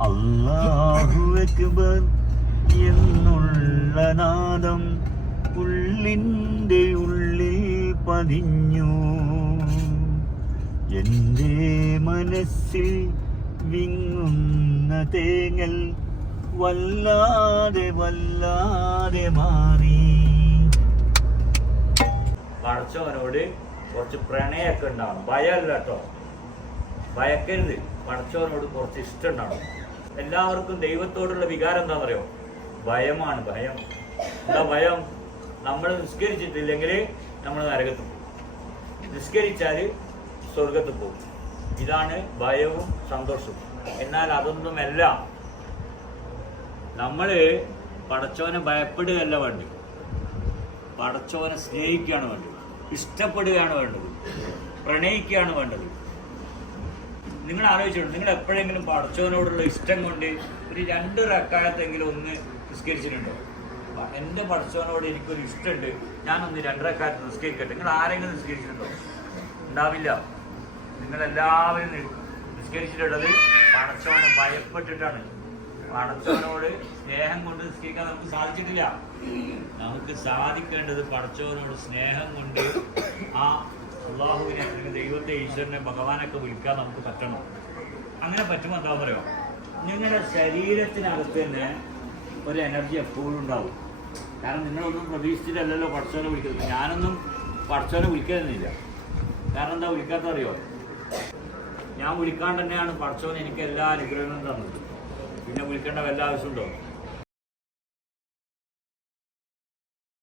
അല്ലാഹു അക്ബർ എന്നുള്ള നാദം ഉള്ളിന്റെ ഉള്ളിൽ പതിഞ്ഞു. എന്റെ മനസ്സിൽ വിങ്ങുന്ന തേങ്ങൽ വല്ലാതെ വല്ലാതെ മാറി. പടച്ചവനോട് കുറച്ച് പ്രണയമൊക്കെ ഉണ്ടാവണം. ഭയമല്ല കേട്ടോ. ഭയക്കരുത്. പടച്ചവനോട് കുറച്ച് ഇഷ്ടം ഉണ്ടാവണം. എല്ലാവർക്കും ദൈവത്തോടുള്ള വികാരം എന്താണെന്ന് അറിയോ ഭയമാണ് ഭയം. എന്താ ഭയം? നമ്മൾ നിസ്കരിച്ചിട്ടില്ലെങ്കിൽ നമ്മൾ നരകത്ത് പോകും. നിസ്കരിച്ചാൽ സ്വർഗത്ത് പോകും. ഇതാണ് ഭയവും സന്തോഷവും. എന്നാൽ അതൊന്നുമല്ല. നമ്മൾ പടച്ചവനെ ഭയപ്പെടുകയല്ല വേണ്ടി പടച്ചവനെ സ്നേഹിക്കുകയാണ് വേണ്ടത്. ഇഷ്ടപ്പെടുകയാണ് വേണ്ടത്. പ്രണയിക്കുകയാണ് വേണ്ടത്. നിങ്ങൾ ആലോചിച്ചിട്ടുണ്ട് നിങ്ങൾ എപ്പോഴെങ്കിലും പടച്ചവനോടുള്ള ഇഷ്ടം കൊണ്ട് ഒരു രണ്ട് റക്കായത്തെങ്കിലും ഒന്ന് നിസ്കരിച്ചിട്ടുണ്ടോ? എന്റെ പടച്ചവനോട് എനിക്കൊരു ഇഷ്ടമുണ്ട് ഞാനൊന്ന് രണ്ടരക്കാലത്ത് നിസ്കരിക്കട്ടെ. നിങ്ങൾ ആരെങ്കിലും നിസ്കരിച്ചിട്ടുണ്ടോ? ഉണ്ടാവില്ല. നിങ്ങളെല്ലാവരും നിസ്കരിച്ചിട്ടുള്ളത് പടച്ചവനെ ഭയപ്പെട്ടിട്ടാണ്. പടച്ചവനോട് സ്നേഹം കൊണ്ട് നിസ്കരിക്കാൻ നമുക്ക് സാധിച്ചിട്ടില്ല. നമുക്ക് സാധിക്കേണ്ടത് പടച്ചവനോട് സ്നേഹം കൊണ്ട് ആ അള്ളാഹുവിനെ അല്ലെങ്കിൽ ദൈവത്തെ ഈശ്വരനെ ഭഗവാനൊക്കെ വിളിക്കാൻ നമുക്ക് പറ്റണം? അങ്ങനെ പറ്റുമ്പോൾ എന്താ പറയുക നിങ്ങളുടെ ശരീരത്തിനകത്ത് തന്നെ ഒരു എനർജി എപ്പോഴും ഉണ്ടാവും. കാരണം നിങ്ങളൊന്നും പ്രതീക്ഷിച്ചിട്ടല്ലല്ലോ പടച്ചവനെ വിളിക്കുന്നത്. ഞാനൊന്നും പടച്ചവനെ വിളിക്കുന്നില്ല കാരണം എന്താ വിളിക്കാത്ത അറിയോ ഞാൻ വിളിക്കാണ്ട് തന്നെയാണ് പടച്ചവൻ എനിക്ക് എല്ലാ അനുഗ്രഹങ്ങളും തന്നത്. പിന്നെ വിളിക്കേണ്ട വല്ല ആവശ്യമുണ്ടോ?